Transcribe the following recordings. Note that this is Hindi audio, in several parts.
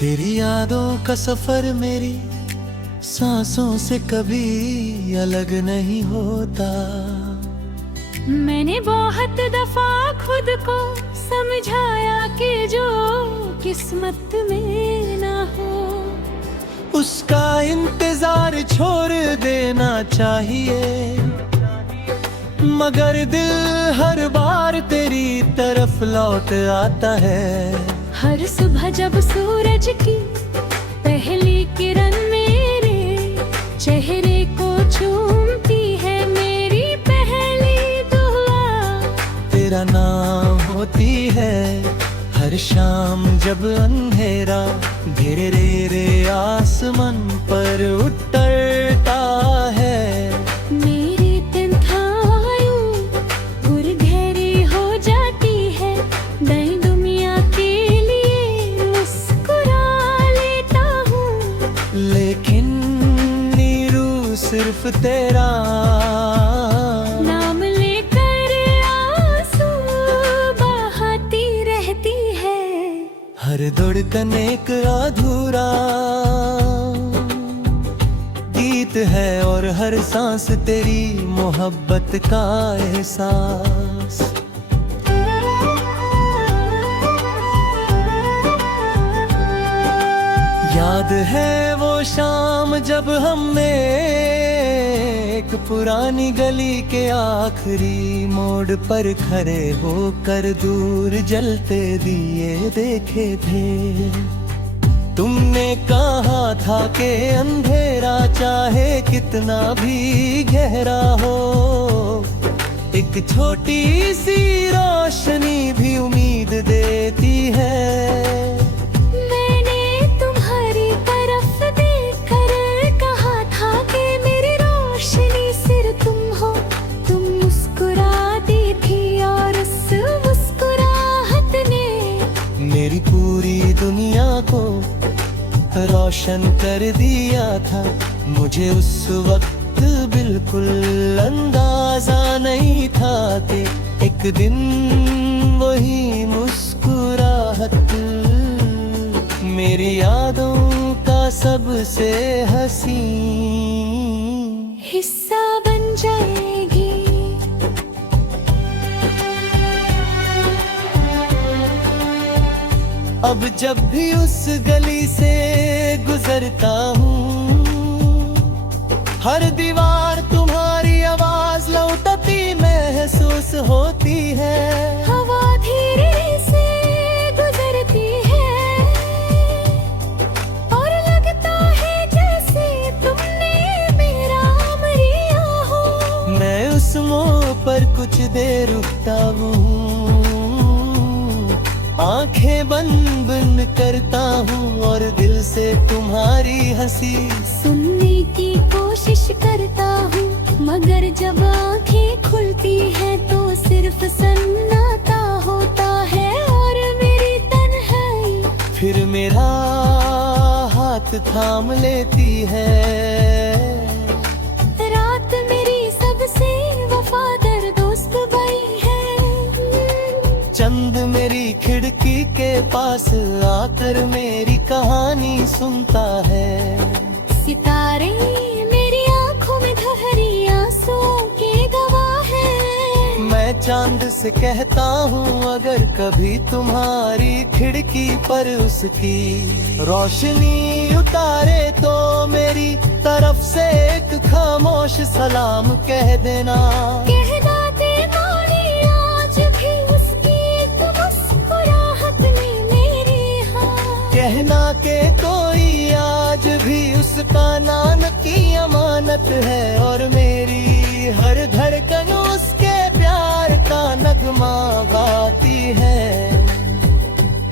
तेरी यादों का सफर मेरी सांसों से कभी अलग नहीं होता। मैंने बहुत दफा खुद को समझाया कि जो किस्मत में ना हो उसका इंतजार छोड़ देना चाहिए, मगर दिल हर बार तेरी तरफ लौट आता है। हर सुबह जब सूरज की पहली किरण मेरे चेहरे को चूमती है, मेरी पहली दुआ तेरा नाम होती है। हर शाम जब अंधेरा घेरे रे आसमान पर उतरता है, मेरी तन्हाइयों और गहरी हो जाती है। नई दुनिया के लिए मुस्कुरा लेता हूँ, लेकिन नीरू सिर्फ तेरा नाम लेकर आंसू बहाती रहती है। हर धड़कन एक अधूरा गीत है और हर सांस तेरी मोहब्बत का एहसास। याद है वो शाम जब हमने एक पुरानी गली के आखिरी मोड़ पर खड़े होकर दूर जलते दिए देखे थे। तुमने कहा था कि अंधेरा चाहे कितना भी गहरा हो, एक छोटी सी रोशनी भी उम्मीद देती है। मैंने तुम्हारी तरफ देखकर कहा था कि मेरी रोशनी सिर्फ तुम हो। तुम मुस्कुराती थी और उस मुस्कुराहट ने मेरी पूरी दुनिया को रोशन कर दिया था। मुझे उस वक्त बिल्कुल अंदाजा नहीं था कि एक दिन वही मुस्कुराहट मेरी यादों का सबसे हसीन हिस्सा बन जाएगी। अब जब भी उस गली से गुजरता हूँ, हर दीवार तुम्हारी आवाज लौटती महसूस होती है। हवा धीरे से गुजरती है और लगता है जैसे तुमने मेरा मरिया हो। मैं उस मोड़ पर कुछ देर रुकता हूँ, आंखें बंद बंद करता हूँ और दिल से तुम्हारी हंसी सुनने की कोशिश करता हूँ, मगर जब आंखें खुलती है तो सिर्फ सन्नाटा होता है और मेरी तन्हाई फिर मेरा हाथ थाम लेती है। रात मेरी सबसे वफादार दोस्त बनी है। चंद मेरी खिड़की के पास आकर मेरी कहानी सुनता है। सितारे मेरी आंखों में ठहरी आंसुओं के गवाह है। मैं चांद से कहता हूँ अगर कभी तुम्हारी खिड़की पर उसकी रोशनी उतारे तो मेरी तरफ से एक खामोश सलाम कह देना। कहना दे माली आज भी उसकी एक मुस्कुराहट ने मेरे हाथ। कहना के कोई आज भी उसका नाम की अमानत है और मेरी हर धड़कन उसके प्यार का नगमा गाती है।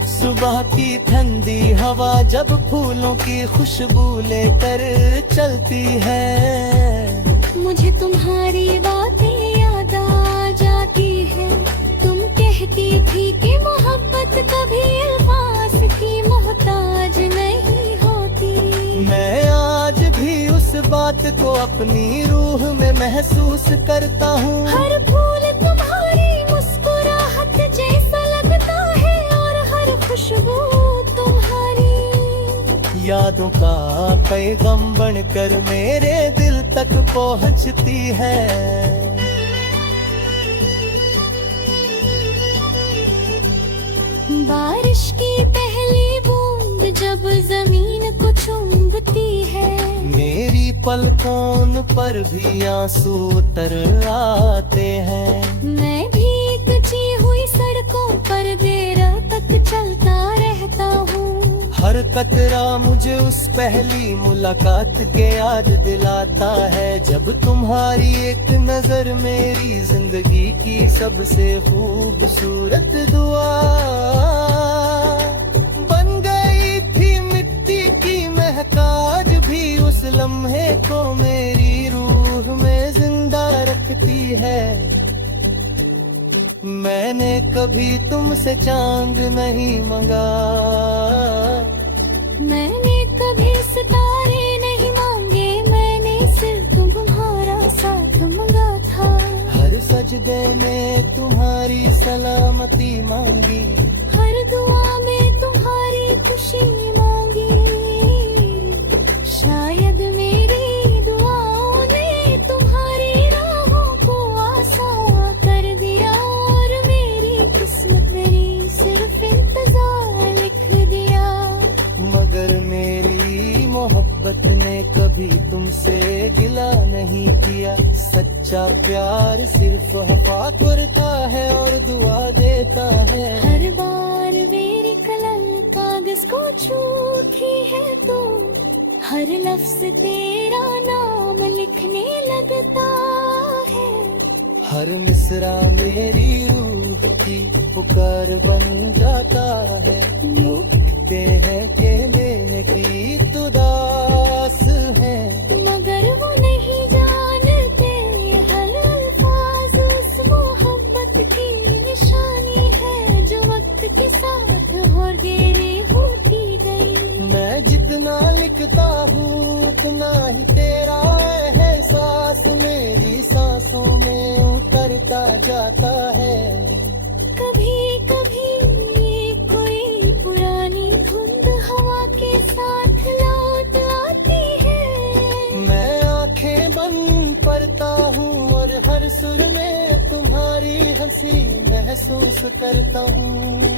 सुबह की ठंडी हवा जब फूलों की खुशबू लेकर चलती है, मुझे तुम्हारी बातें याद आ जाती है। तुम कहती थी कि मोहब्बत कभी अल्फाज की मोहताज नहीं होती। मैं आज भी उस बात को अपनी रूह में महसूस करता हूँ। हर फूल तुम्हारी मुस्कुराहट जैसा लगता है और हर खुशबू तुम्हारी यादों का पैगाम बनकर मेरे दिल तक पहुंचती है। बारिश की पहली बूंद जब जमीन को चूमती है, मेरी पलकों पर भी आंसू उतर आते हैं। मैं भी कच्ची हुई सड़कों पर देर तक चलता रहता हूँ। हर कतरा मुझे उस पहली मुलाकात के याद दिलाता है, जब तुम्हारी एक नजर मेरी जिंदगी की सबसे खूबसूरत दुआ बन गई थी। मिट्टी की महक आज भी उस लम्हे को मेरी रूह में जिंदा रखती है। मैंने कभी तुमसे चांद नहीं मंगा, मैंने कभी सितारे नहीं मांगे, मैंने सिर्फ तुम्हारा साथ मांगा था। हर सजदे में तुम्हारी सलामती मांगी, हर दुआ में तुम्हारी खुशी मांगी। शायद मेरी दुआओं ने तुम्हारी राहों को आसान कर दिया, और मेरी किस्मत मेरी सिर्फ इंतजार लिख दिया। मगर मेरी मोहब्बत ने कभी तुमसे गिला नहीं किया। सच्चा प्यार सिर्फ वफा करता है और दुआ देता है। हर बार मेरी कलम कागज को छूती है तो हर लफ्ज तेरा नाम लिखने लगता है। हर मिसरा मेरी रूह की पुकार बन जाता है। लोग कहते हैं कि मेरी उदास है, मगर वो नहीं जानते हर अल्फाज उस मोहब्बत की निशानी है, जो वक्त के साथ और गहरी होती गई। मैं जितना लिखता हूँ उतना ही तेरा एहसास मेरी सांसों में उतरता जाता है। कभी कभी कोई पुरानी धुंध हवा के साथ लौट आती है। मैं आंखें बंद करता हूँ और हर सुर में तुम्हारी हंसी महसूस करता हूँ।